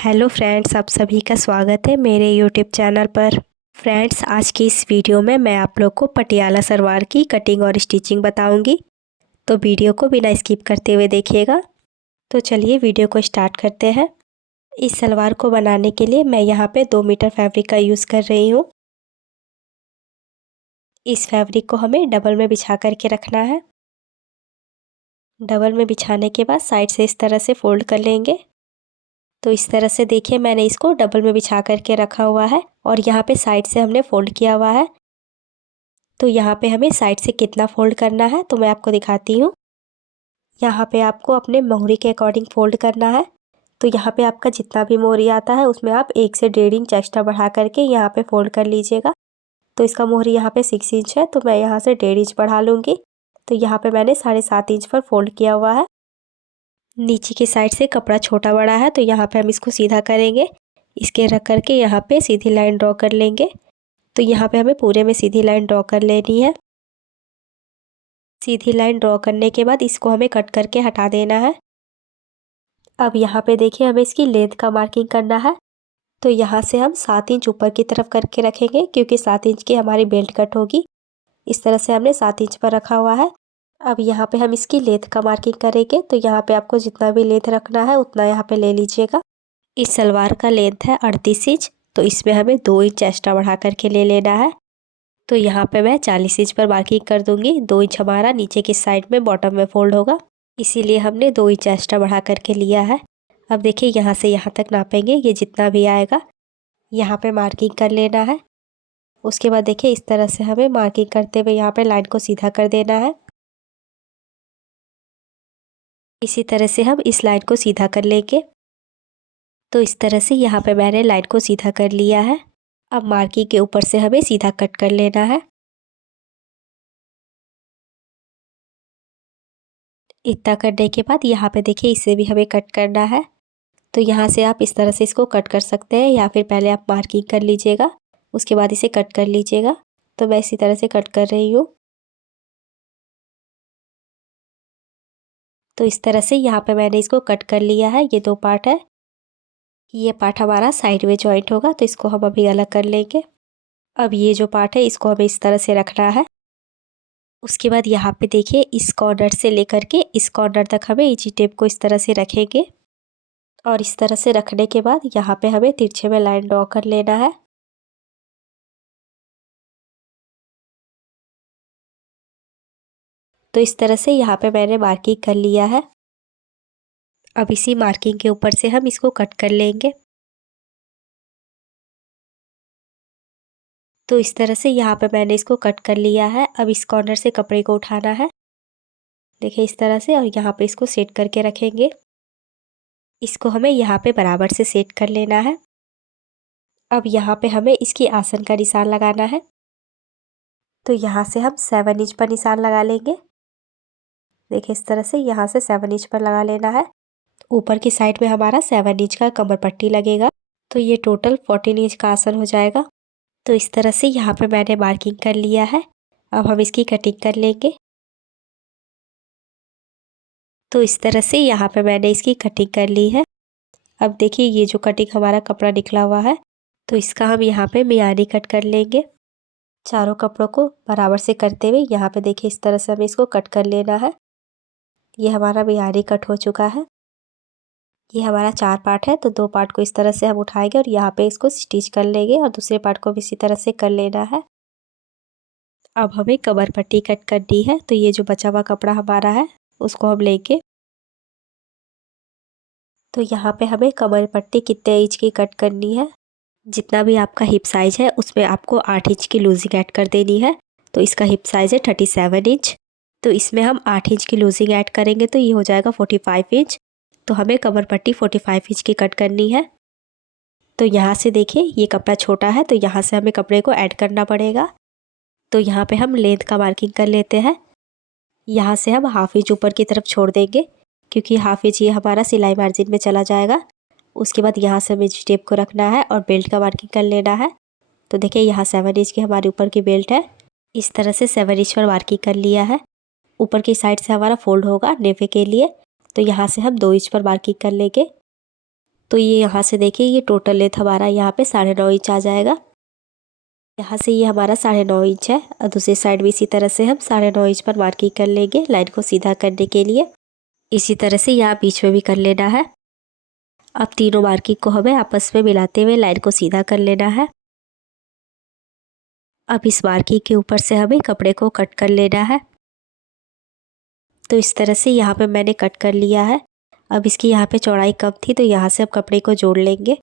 Hello friends, आप सभी का स्वागत है मेरे यूट्यूब चैनल पर। फ्रेंड्स, आज की इस वीडियो में मैं आप लोग को पटियाला सलवार की कटिंग और स्टिचिंग बताऊंगी, तो वीडियो को बिना स्किप करते हुए देखिएगा। तो चलिए वीडियो को स्टार्ट करते हैं। इस सलवार को बनाने के लिए मैं यहाँ पे 2 मीटर फैब्रिक का यूज़ कर रही हूँ। इस फैब्रिक को हमें डबल में बिछा करके रखना है। डबल में बिछाने के बाद साइड से इस तरह से फोल्ड कर लेंगे। तो इस तरह से देखिए, मैंने इसको डबल में बिछा करके रखा हुआ है और यहाँ पे साइड से हमने फोल्ड किया हुआ है। तो यहाँ पे हमें साइड से कितना फोल्ड करना है तो मैं आपको दिखाती हूँ। यहाँ पे आपको अपने मोहरी के अकॉर्डिंग फोल्ड करना है। तो यहाँ पे आपका जितना भी मोहरी आता है उसमें आप 1 से 1.5 इंच एक्स्ट्रा बढ़ा करके यहाँ पे फोल्ड कर लीजिएगा। तो इसका मोहरी यहाँ पे 6 इंच है, तो मैं यहाँ से 1.5 इंच बढ़ा लूँगी। तो यहाँ पे मैंने 7.5 इंच पर फोल्ड किया हुआ है। नीचे की साइड से कपड़ा छोटा बड़ा है, तो यहाँ पे हम इसको सीधा करेंगे। इसके रख करके यहाँ पे सीधी लाइन ड्रॉ कर लेंगे। तो यहाँ पे हमें पूरे में सीधी लाइन ड्रॉ कर लेनी है। सीधी लाइन ड्रॉ करने के बाद इसको हमें कट करके हटा देना है। अब यहाँ पे देखिए, हमें इसकी लेंथ का मार्किंग करना है। तो यहाँ से हम 7 इंच ऊपर की तरफ करके रखेंगे, क्योंकि 7 इंच की हमारी बेल्ट कट होगी। इस तरह से हमने 7 इंच पर रखा हुआ है। अब यहाँ पे हम इसकी लेंथ का मार्किंग करेंगे। तो यहाँ पे आपको जितना भी लेंथ रखना है उतना यहाँ पे ले लीजिएगा। इस सलवार का लेंथ है 38 इंच, तो इसमें हमें 2 इंच एक्स्ट्रा बढ़ा करके ले लेना है। तो यहाँ पे मैं 40 इंच पर मार्किंग कर दूंगी। 2 इंच हमारा नीचे की साइड में बॉटम में फोल्ड होगा, इसीलिए हमने 2 इंच एक्स्ट्रा बढ़ा करके लिया है। अब देखिए, यहाँ से यहाँ तक नापेंगे, ये जितना भी आएगा यहाँ पे मार्किंग कर लेना है। उसके बाद देखिए, इस तरह से हमें मार्किंग करते हुए यहाँ पे लाइन को सीधा कर देना है। इसी तरह से हम इस लाइन को सीधा कर लेंगे। तो इस तरह से यहाँ पे मैंने लाइन को सीधा कर लिया है। अब मार्किंग के ऊपर से हमें सीधा कट कर लेना है। इतना करने के बाद यहाँ पे देखिए, इसे भी हमें कट करना है। तो यहाँ से आप इस तरह से इसको कट कर सकते हैं, या फिर पहले आप मार्किंग कर लीजिएगा, उसके बाद इसे कट कर लीजिएगा। तो मैं इसी तरह से कट कर रही हूँ। तो इस तरह से यहाँ पे मैंने इसको कट कर लिया है। ये 2 पार्ट है। ये पार्ट हमारा साइड में जॉइंट होगा, तो इसको हम अभी अलग कर लेंगे। अब ये जो पार्ट है इसको हमें इस तरह से रखना है। उसके बाद यहाँ पे देखिए, इस कॉर्नर से लेकर के इस कॉर्नर तक हमें इंची टेप को इस तरह से रखेंगे। और इस तरह से रखने के बाद यहाँ पे हमें तिरछे में लाइन ड्रॉ कर लेना है। तो इस तरह से यहाँ पे मैंने मार्किंग कर लिया है। अब इसी मार्किंग के ऊपर से हम इसको कट कर लेंगे। तो इस तरह से यहाँ पे मैंने इसको कट कर लिया है। अब इस कॉर्नर से कपड़े को उठाना है, देखिए इस तरह से, और यहाँ पे इसको सेट करके रखेंगे। इसको हमें यहाँ पे बराबर से सेट कर लेना है। अब यहाँ पे हमें इसकी आसन का निशान लगाना है। तो यहाँ से हम 7 इंच पर निशान लगा लेंगे। देखिए इस तरह से यहाँ से 7 इंच पर लगा लेना है। ऊपर की साइड में हमारा 7 इंच का कमर पट्टी लगेगा, तो ये टोटल 14 इंच का आसन हो जाएगा। तो इस तरह से यहाँ पे मैंने मार्किंग कर लिया है। अब हम इसकी कटिंग कर लेंगे। तो इस तरह से यहाँ पे मैंने इसकी कटिंग कर ली है। अब देखिए, ये जो कटिंग हमारा कपड़ा निकला हुआ है, तो इसका हम यहाँ पे मियानी कट कर लेंगे। चारों कपड़ों को बराबर से करते हुए यहाँ पे देखिए, इस तरह से हमें इसको कट कर लेना है। ये हमारा मियानी कट हो चुका है। ये हमारा 4 पार्ट है, तो 2 पार्ट को इस तरह से हम उठाएंगे और यहाँ पे इसको स्टिच कर लेंगे, और दूसरे पार्ट को भी इसी तरह से कर लेना है। अब हमें कमर पट्टी कट करनी है। तो ये जो बचा हुआ कपड़ा हमारा है उसको हम लेंगे। तो यहाँ पे हमें कमर पट्टी कितने इंच की कट करनी है, जितना भी आपका हिप साइज है उसमें आपको 8 इंच की लूजिंग ऐड कर देनी है। तो इसका हिप साइज है 37 इंच, तो इसमें हम 8 इंच की लूजिंग ऐड करेंगे, तो ये हो जाएगा 45 इंच। तो हमें कमर पट्टी 45 इंच की कट करनी है। तो यहाँ से देखिए, ये कपड़ा छोटा है, तो यहाँ से हमें कपड़े को ऐड करना पड़ेगा। तो यहाँ पे हम लेंथ का मार्किंग कर लेते हैं। यहाँ से हम हाफ इंच ऊपर की तरफ छोड़ देंगे, क्योंकि हाफ इंच ये हमारा सिलाई मार्जिन में चला जाएगा। उसके बाद यहाँ से हमें टेप को रखना है और बेल्ट का मार्किंग कर लेना है। तो देखिए, यहाँ 7 इंच की हमारे ऊपर की बेल्ट है। इस तरह से 7 इंच पर मार्किंग कर लिया है। ऊपर की साइड से हमारा फोल्ड होगा नेफे के लिए, तो यहाँ से हम 2 इंच पर मार्किंग कर लेंगे। तो ये यहाँ से देखिए ये टोटल लेंथ हमारा यहाँ पे 9.5 इंच आ जाएगा। यहाँ से ये हमारा 9.5 इंच है और दूसरी साइड भी इसी तरह से हम 9.5 इंच पर मार्किंग कर लेंगे लाइन को सीधा करने के लिए। इसी तरह से यहाँ बीच में भी कर लेना है। अब तीनों मार्किंग को हमें आपस में मिलाते हुए लाइन को सीधा कर लेना है। अब इस मार्किंग के ऊपर से हमें कपड़े को कट कर लेना है। तो इस तरह से यहाँ पे मैंने कट कर लिया है। अब इसकी यहाँ पे चौड़ाई कम थी तो यहाँ से अब कपड़े को जोड़ लेंगे।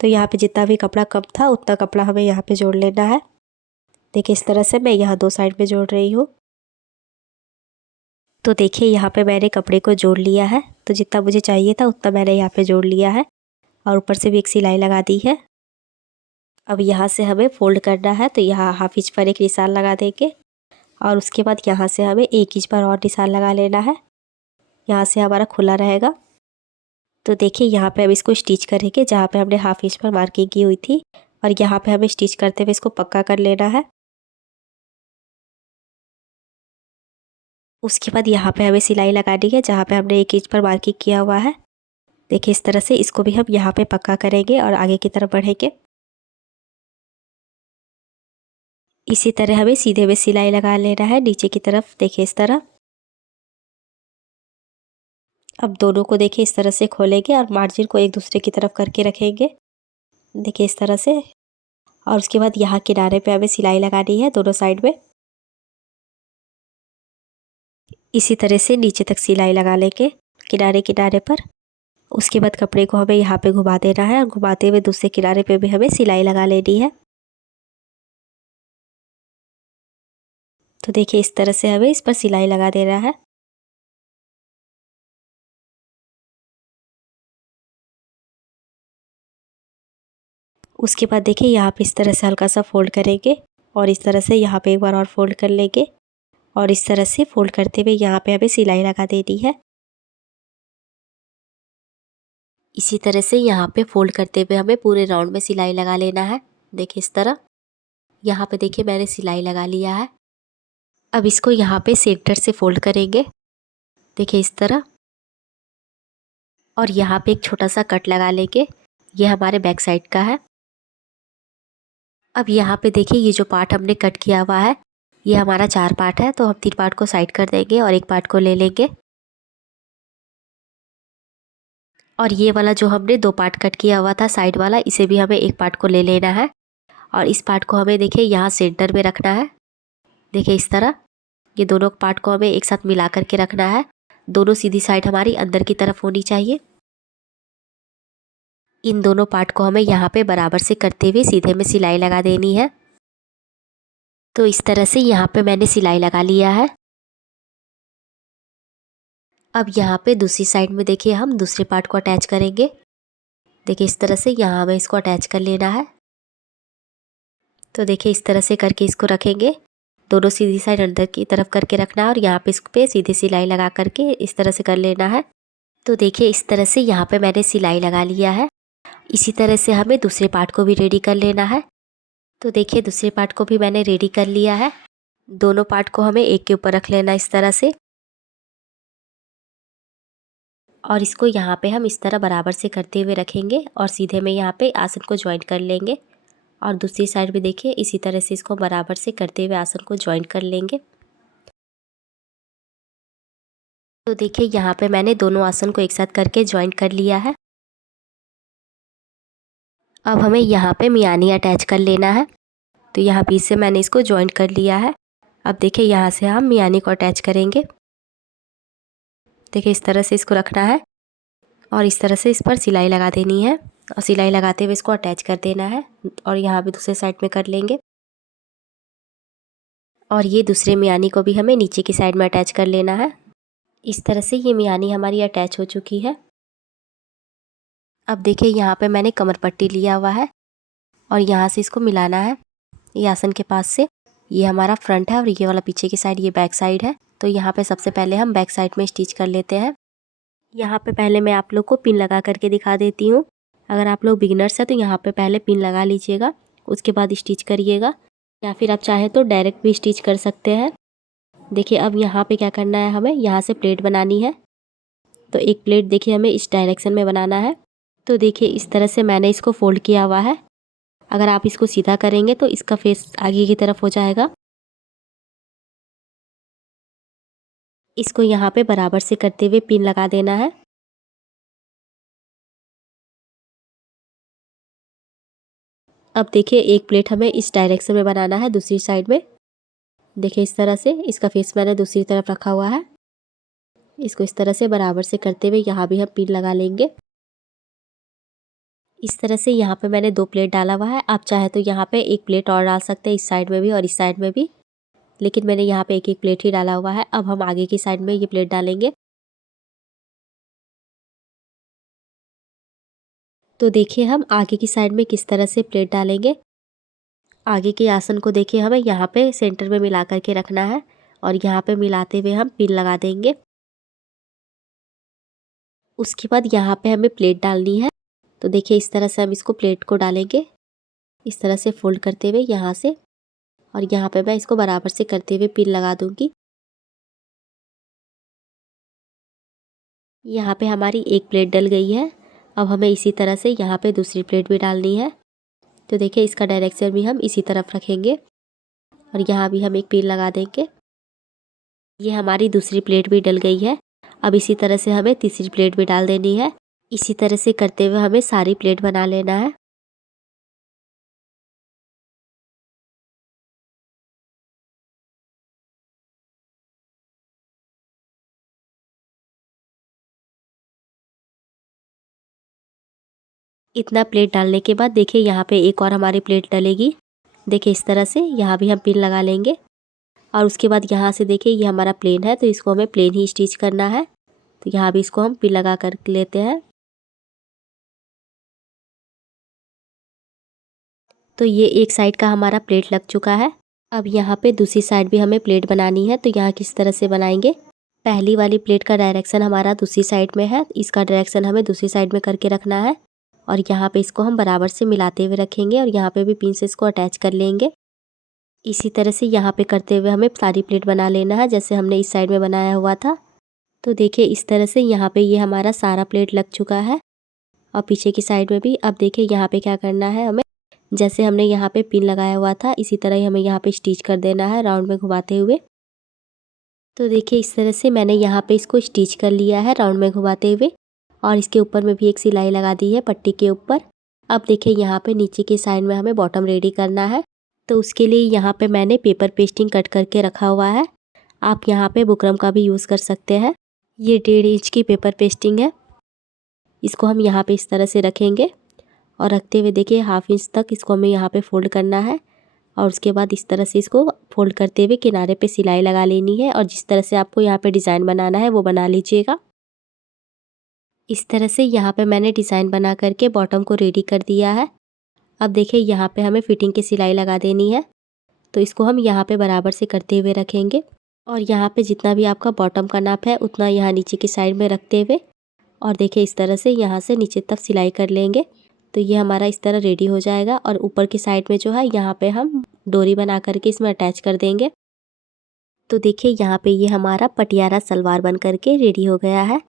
तो यहाँ पे जितना भी कपड़ा कम था उतना कपड़ा हमें यहाँ पे जोड़ लेना है। देखिए इस तरह से मैं यहाँ 2 साइड में जोड़ रही हूँ। तो देखिए यहाँ पे मैंने कपड़े को जोड़ लिया है। तो जितना मुझे चाहिए था उतना मैंने यहाँ पे जोड़ लिया है और ऊपर से भी एक सिलाई लगा दी है। अब यहाँ से हमें फोल्ड करना है तो यहाँ हाफ इंच पर एक निशान लगा देंगे और उसके बाद यहाँ से हमें 1 इंच पर और निशान लगा लेना है। यहाँ से हमारा खुला रहेगा। तो देखिए यहाँ पे अब इसको स्टिच करेंगे जहाँ पे हमने हाफ इंच पर मार्किंग की हुई थी और यहाँ पे हमें स्टिच करते हुए इसको पक्का कर लेना है। उसके बाद यहाँ पे हमें सिलाई लगानी है जहाँ पे हमने 1 इंच पर मार्किंग किया हुआ है। देखिए इस तरह से इसको भी हम यहाँ पे पक्का करेंगे और आगे की तरफ बढ़ेंगे। इसी तरह हमें सीधे में सिलाई लगा लेना है नीचे की तरफ। देखिए इस तरह। अब दोनों को देखिए इस तरह से खोलेंगे और मार्जिन को एक दूसरे की तरफ करके रखेंगे। देखिए इस तरह से। और उसके बाद यहाँ किनारे पे हमें सिलाई लगानी है दोनों साइड में। इसी तरह से नीचे तक सिलाई लगा लेंगे किनारे किनारे पर। उसके बाद कपड़े को हमें यहाँ पे घुमा देना है और घुमाते हुए दूसरे किनारे पे भी हमें सिलाई लगा लेनी है। तो देखिए इस तरह से हमें इस पर सिलाई लगा देना है। उसके बाद देखिए यहाँ पे इस तरह से हल्का सा फोल्ड करेंगे और इस तरह से यहाँ पे एक बार और फोल्ड कर लेंगे और इस तरह से फोल्ड करते हुए यहाँ पे हमें सिलाई लगा देनी है। इसी तरह से यहाँ पे फोल्ड करते हुए हमें पूरे राउंड में सिलाई लगा लेना है। देखिए इस तरह। यहाँ पे देखिए मैंने सिलाई लगा लिया है। अब इसको यहाँ पे सेंटर से फोल्ड करेंगे। देखिए इस तरह। और यहाँ पे एक छोटा सा कट लगा लेंगे। ये हमारे बैक साइड का है। अब यहाँ पे देखिए ये जो पार्ट हमने कट किया हुआ है ये हमारा 4 पार्ट है तो हम 3 पार्ट को साइड कर देंगे और एक पार्ट को ले लेंगे। और ये वाला जो हमने 2 पार्ट कट किया हुआ था साइड वाला इसे भी हमें एक पार्ट को ले लेना है और इस पार्ट को हमें देखिए यहाँ सेंटर में रखना है। देखिए इस तरह। ये दोनों पार्ट को हमें एक साथ मिला करके रखना है। दोनों सीधी साइड हमारी अंदर की तरफ होनी चाहिए। इन दोनों पार्ट को हमें यहाँ पे बराबर से करते हुए सीधे में सिलाई लगा देनी है। तो इस तरह से यहाँ पे मैंने सिलाई लगा लिया है। अब यहाँ पे दूसरी साइड में देखिए हम दूसरे पार्ट को अटैच करेंगे। देखिए इस तरह से यहाँ हमें इसको अटैच कर लेना है। तो देखिए इस तरह से करके इसको रखेंगे। दोनों सीधी साइड अंदर की तरफ करके रखना है और यहाँ पे इस पे सीधे सिलाई लगा करके इस तरह से कर लेना है। तो देखिए इस तरह से यहाँ पे मैंने सिलाई लगा लिया है। इसी तरह से हमें दूसरे पार्ट को भी रेडी कर लेना है। तो देखिए दूसरे पार्ट को भी मैंने रेडी कर लिया है। दोनों पार्ट को हमें एक के ऊपर रख लेना इस तरह से और इसको यहाँ पे हम इस तरह बराबर से करते हुए रखेंगे और सीधे में यहाँ पे आसन को ज्वाइंट कर लेंगे और दूसरी साइड भी देखिए इसी तरह से इसको बराबर से करते हुए आसन को ज्वाइंट कर लेंगे। तो देखिए यहाँ पे मैंने दोनों आसन को एक साथ करके ज्वाइंट कर लिया है। अब हमें यहाँ पे मियानी अटैच कर लेना है। तो यहाँ बीच से मैंने इसको ज्वाइंट कर लिया है। अब देखिए यहाँ से हम मियानी को अटैच करेंगे। देखिए इस तरह से इसको रखना है और इस तरह से इस पर सिलाई लगा देनी है और सिलाई लगाते हुए इसको अटैच कर देना है और यहाँ भी दूसरे साइड में कर लेंगे। और ये दूसरे मियानी को भी हमें नीचे की साइड में अटैच कर लेना है। इस तरह से ये मियानी हमारी अटैच हो चुकी है। अब देखिए यहाँ पे मैंने कमर पट्टी लिया हुआ है और यहाँ से इसको मिलाना है ये आसन के पास से। ये हमारा फ्रंट है और ये वाला पीछे की साइड ये बैक साइड है। तो यहाँ पे सबसे पहले हम बैक साइड में स्टिच कर लेते हैं। यहाँ पे पहले मैं आप लोग को पिन लगा करके दिखा देती हूँ। अगर आप लोग बिगिनर्स हैं तो यहाँ पे पहले पिन लगा लीजिएगा, उसके बाद स्टिच करिएगा, या फिर आप चाहें तो डायरेक्ट भी स्टिच कर सकते हैं। देखिए अब यहाँ पे क्या करना है, हमें यहाँ से प्लेट बनानी है। तो एक प्लेट देखिए हमें इस डायरेक्शन में बनाना है। तो देखिए इस तरह से मैंने इसको फोल्ड किया हुआ है। अगर आप इसको सीधा करेंगे तो इसका फेस आगे की तरफ हो जाएगा। इसको यहाँ पे बराबर से करते हुए पिन लगा देना है। अब देखिए एक प्लेट हमें इस डायरेक्शन में बनाना है, दूसरी साइड में। देखिए इस तरह से इसका फेस मैंने दूसरी तरफ रखा हुआ है। इसको इस तरह से बराबर से करते हुए यहाँ भी हम पिन लगा लेंगे। इस तरह से यहाँ पे मैंने 2 प्लेट डाला हुआ है। आप चाहे तो यहाँ पे एक प्लेट और डाल सकते हैं, इस साइड में भी और इस साइड में भी, लेकिन मैंने यहाँ पे एक प्लेट ही डाला हुआ है। अब हम आगे की साइड में ये प्लेट डालेंगे। तो देखिए हम आगे की साइड में किस तरह से प्लेट डालेंगे। आगे के आसन को देखिए हमें यहाँ पे सेंटर में मिला करके रखना है और यहाँ पे मिलाते हुए हम पिन लगा देंगे। उसके बाद यहाँ पे हमें प्लेट डालनी है। तो देखिए इस तरह से हम इसको प्लेट को डालेंगे, इस तरह से फोल्ड करते हुए यहाँ से, और यहाँ पे मैं इसको बराबर से करते हुए पिन लगा दूंगी। यहाँ पे हमारी एक प्लेट डल गई है। अब हमें इसी तरह से यहाँ पे दूसरी प्लेट भी डालनी है। तो देखिए इसका डायरेक्शन भी हम इसी तरफ रखेंगे और यहाँ भी हम एक पिन लगा देंगे। ये हमारी दूसरी प्लेट भी डल गई है। अब इसी तरह से हमें तीसरी प्लेट भी डाल देनी है। इसी तरह से करते हुए हमें सारी प्लेट बना लेना है। इतना प्लेट डालने के बाद देखिए यहाँ पे एक और हमारी प्लेट डलेगी। देखिए इस तरह से यहाँ भी हम पिन लगा लेंगे और उसके बाद यहाँ से देखिए ये हमारा प्लेन है, तो इसको हमें प्लेन ही स्टिच करना है। तो यहाँ भी इसको हम पिन लगा कर लेते हैं। तो ये एक साइड का हमारा प्लेट लग चुका है। अब यहाँ पे दूसरी साइड भी हमें प्लेट बनानी है। तो यहाँ किस तरह से बनाएंगे, पहली वाली प्लेट का डायरेक्शन हमारा दूसरी साइड में है, इसका डायरेक्शन हमें दूसरी साइड में करके रखना है और यहाँ पे इसको हम बराबर से मिलाते हुए रखेंगे और यहाँ पे भी पिन से इसको अटैच कर लेंगे। इसी तरह से यहाँ पे करते हुए हमें सारी प्लेट बना लेना है, जैसे हमने इस साइड में बनाया हुआ था। तो देखिए इस तरह से यहाँ पे ये हमारा सारा प्लेट लग चुका है और पीछे की साइड में भी। अब देखिए यहाँ पे क्या करना है, हमें जैसे हमने यहाँ पे पिन लगाया हुआ था इसी तरह ही हमें यहाँ पे स्टिच कर देना है, राउंड में घुमाते हुए। तो देखिए इस तरह से मैंने यहाँ पे इसको स्टिच कर लिया है राउंड में घुमाते हुए और इसके ऊपर में भी एक सिलाई लगा दी है पट्टी के ऊपर। अब देखिए यहाँ पे नीचे की साइड में हमें बॉटम रेडी करना है। तो उसके लिए यहाँ पे मैंने पेपर पेस्टिंग कट करके रखा हुआ है। आप यहाँ पे बुकरम का भी यूज़ कर सकते हैं। ये 1.5 इंच की पेपर पेस्टिंग है। इसको हम यहाँ पे इस तरह से रखेंगे और रखते हुए देखिए 1/2 इंच तक इसको हमें यहाँ पे फोल्ड करना है और उसके बाद इस तरह से इसको फोल्ड करते हुए किनारे पे सिलाई लगा लेनी है और जिस तरह से आपको यहाँ पे डिज़ाइन बनाना है वो बना लीजिएगा। इस तरह से यहाँ पे मैंने डिज़ाइन बना करके बॉटम को रेडी कर दिया है। अब देखिए यहाँ पे हमें फिटिंग की सिलाई लगा देनी है। तो इसको हम यहाँ पे बराबर से करते हुए रखेंगे और यहाँ पे जितना भी आपका बॉटम का नाप है उतना यहाँ नीचे की साइड में रखते हुए और देखिए इस तरह से यहाँ से नीचे तक सिलाई कर लेंगे। तो ये हमारा इस तरह रेडी हो जाएगा और ऊपर की साइड में जो है यहाँ पे हम डोरी बना करके इसमें अटैच कर देंगे। तो देखिए यहाँ पे ये हमारा पटियाला सलवार बन करके रेडी हो गया है।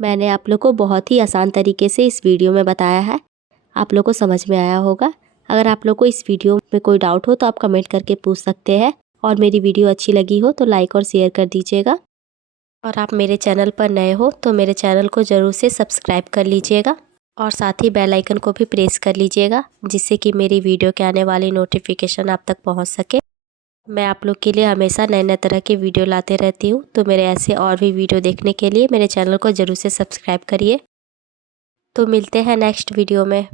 मैंने आप लोग को बहुत ही आसान तरीके से इस वीडियो में बताया है, आप लोग को समझ में आया होगा। अगर आप लोग को इस वीडियो में कोई डाउट हो तो आप कमेंट करके पूछ सकते हैं और मेरी वीडियो अच्छी लगी हो तो लाइक और शेयर कर दीजिएगा। और आप मेरे चैनल पर नए हो तो मेरे चैनल को ज़रूर से सब्सक्राइब कर लीजिएगा और साथ ही बेल आइकन को भी प्रेस कर लीजिएगा, जिससे कि मेरी वीडियो के आने वाली नोटिफिकेशन आप तक पहुंच सके। मैं आप लोग के लिए हमेशा नए नए तरह के वीडियो लाते रहती हूँ, तो मेरे ऐसे और भी वीडियो देखने के लिए मेरे चैनल को ज़रूर से सब्सक्राइब करिए। तो मिलते हैं नेक्स्ट वीडियो में।